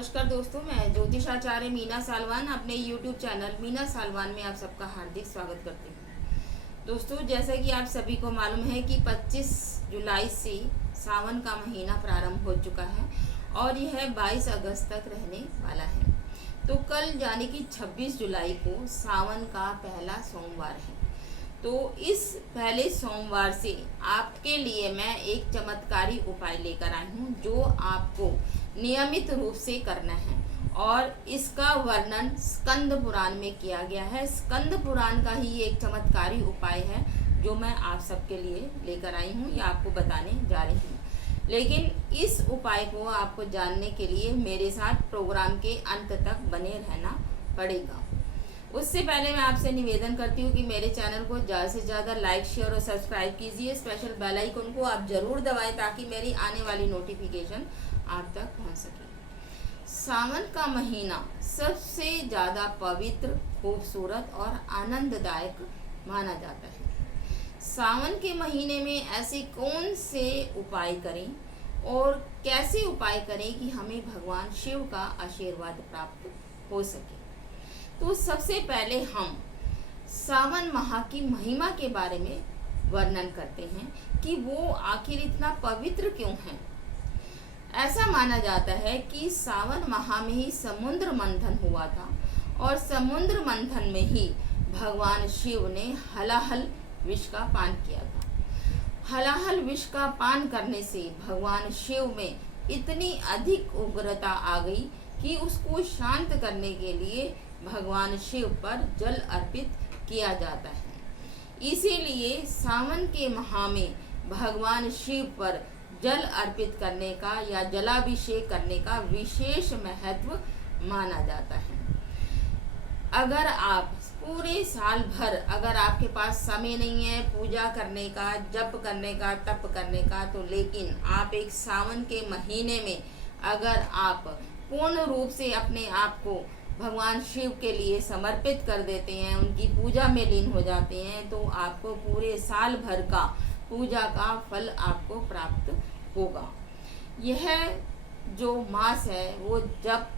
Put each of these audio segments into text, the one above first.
नमस्कार दोस्तों, मैं ज्योतिषाचार्य मीना सालवान अपने YouTube चैनल मीना सालवान में आप सबका हार्दिक स्वागत करती हूँ। दोस्तों, जैसा कि आप सभी को मालूम है कि 25 जुलाई से सावन का महीना प्रारंभ हो चुका है और यह 22 अगस्त तक रहने वाला है। तो कल यानी कि 26 जुलाई को सावन का पहला सोमवार है। तो इस पहले सोमवार से आपके लिए मैं एक चमत्कारी उपाय लेकर आई हूँ जो आपको नियमित रूप से करना है और इसका वर्णन स्कंद पुराण में किया गया है। स्कंद पुराण का ही एक चमत्कारी उपाय है जो मैं आप सबके लिए लेकर आई हूँ या आपको बताने जा रही हूँ। लेकिन इस उपाय को आपको जानने के लिए मेरे साथ प्रोग्राम के अंत तक बने रहना पड़ेगा। उससे पहले मैं आपसे निवेदन करती हूँ कि मेरे चैनल को ज़्यादा से ज़्यादा लाइक, शेयर और सब्सक्राइब कीजिए। स्पेशल बेल आइकन को आप ज़रूर दबाएं ताकि मेरी आने वाली नोटिफिकेशन आप तक पहुँच सके। सावन का महीना सबसे ज़्यादा पवित्र, खूबसूरत और आनंददायक माना जाता है। सावन के महीने में ऐसे कौन से उपाय करें और कैसे उपाय करें कि हमें भगवान शिव का आशीर्वाद प्राप्त हो सके। तो सबसे पहले हम सावन माह की महिमा के बारे में वर्णन करते हैं कि वो आखिर इतना पवित्र क्यों है। ऐसा माना जाता है कि सावन माह में ही समुद्र मंथन हुआ था और समुद्र मंथन में ही भगवान शिव ने हलाहल विष का पान किया था। हलाहल विष का पान करने से भगवान शिव में इतनी अधिक उग्रता आ गई कि उसको शांत करने के लिए भगवान शिव पर जल अर्पित किया जाता है। इसीलिए सावन के माह में भगवान शिव पर जल अर्पित करने का या जलाभिषेक करने का विशेष महत्व माना जाता है। अगर आप पूरे साल भर अगर आपके पास समय नहीं है पूजा करने का, जप करने का, तप करने का, तो लेकिन आप एक सावन के महीने में अगर आप पूर्ण रूप से अपने आप को भगवान शिव के लिए समर्पित कर देते हैं, उनकी पूजा में लीन हो जाते हैं, तो आपको पूरे साल भर का पूजा का फल आपको प्राप्त होगा। यह जो मास है वो जप,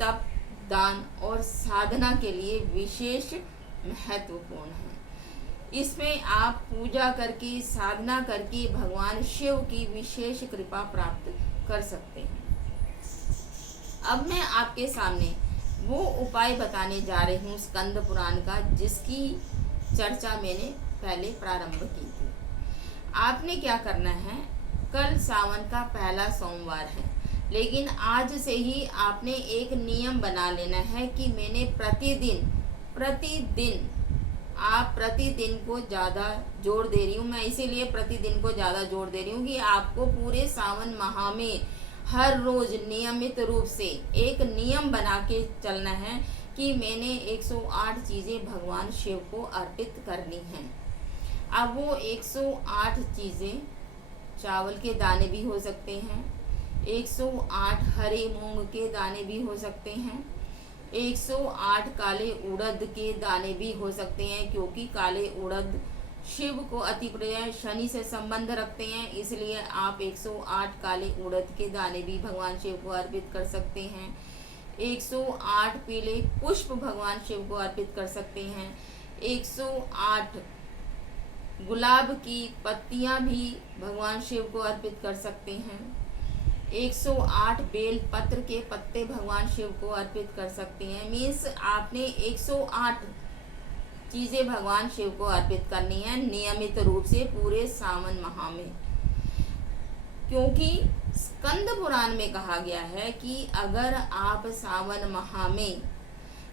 तप, दान और साधना के लिए विशेष महत्वपूर्ण है। इसमें आप पूजा करके, साधना करके भगवान शिव की विशेष कृपा प्राप्त कर सकते हैं। अब मैं आपके सामने वो उपाय बताने जा रही हूँ स्कंद पुराण का, जिसकी चर्चा मैंने पहले प्रारंभ की थी। आपने क्या करना है, कल सावन का पहला सोमवार है, लेकिन आज से ही आपने एक नियम बना लेना है कि मैंने प्रतिदिन को ज़्यादा जोर दे रही हूँ। मैं इसीलिए प्रतिदिन को ज़्यादा जोर दे रही हूँ कि आपको पूरे सावन माह में हर रोज नियमित रूप से एक नियम बना के चलना है कि मैंने 108 चीज़ें भगवान शिव को अर्पित करनी हैं। अब वो 108 चीज़ें चावल के दाने भी हो सकते हैं, 108 हरे मूंग के दाने भी हो सकते हैं, 108 काले उड़द के दाने भी हो सकते हैं, क्योंकि काले उड़द शिव को अति प्रिय, शनि से संबंध रखते हैं, इसलिए आप 108 काले उड़द के दाने भी भगवान शिव को अर्पित कर सकते हैं। 108 पीले पुष्प भगवान शिव को अर्पित कर सकते हैं। 108 गुलाब की पत्तियां भी भगवान शिव को अर्पित कर सकते हैं। 108 बेल पत्र के पत्ते भगवान शिव को अर्पित कर सकते हैं। मीन्स आपने 108 चीज़ें भगवान शिव को अर्पित करनी है नियमित रूप से पूरे सावन माह में, क्योंकि स्कंद पुराण में कहा गया है कि अगर आप सावन माह में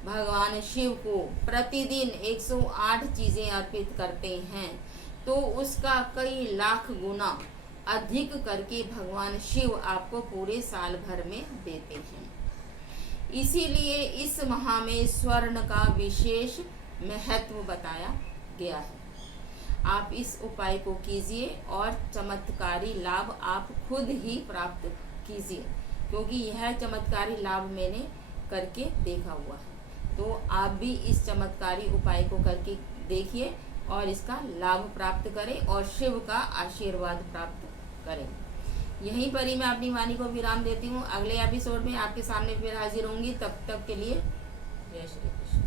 भगवान शिव को प्रतिदिन 108 चीज़ें अर्पित करते हैं तो उसका कई लाख गुना अधिक करके भगवान शिव आपको पूरे साल भर में देते हैं। इसीलिए इस माह में स्वर्ण का विशेष महत्व बताया गया है। आप इस उपाय को कीजिए और चमत्कारी लाभ आप खुद ही प्राप्त कीजिए, क्योंकि यह चमत्कारी लाभ मैंने करके देखा हुआ है। तो आप भी इस चमत्कारी उपाय को करके देखिए और इसका लाभ प्राप्त करें और शिव का आशीर्वाद प्राप्त करें। यहीं पर ही मैं अपनी वाणी को विराम देती हूँ। अगले एपिसोड में आपके सामने फिर हाजिर होंगी। तब तक के लिए जय श्री कृष्ण।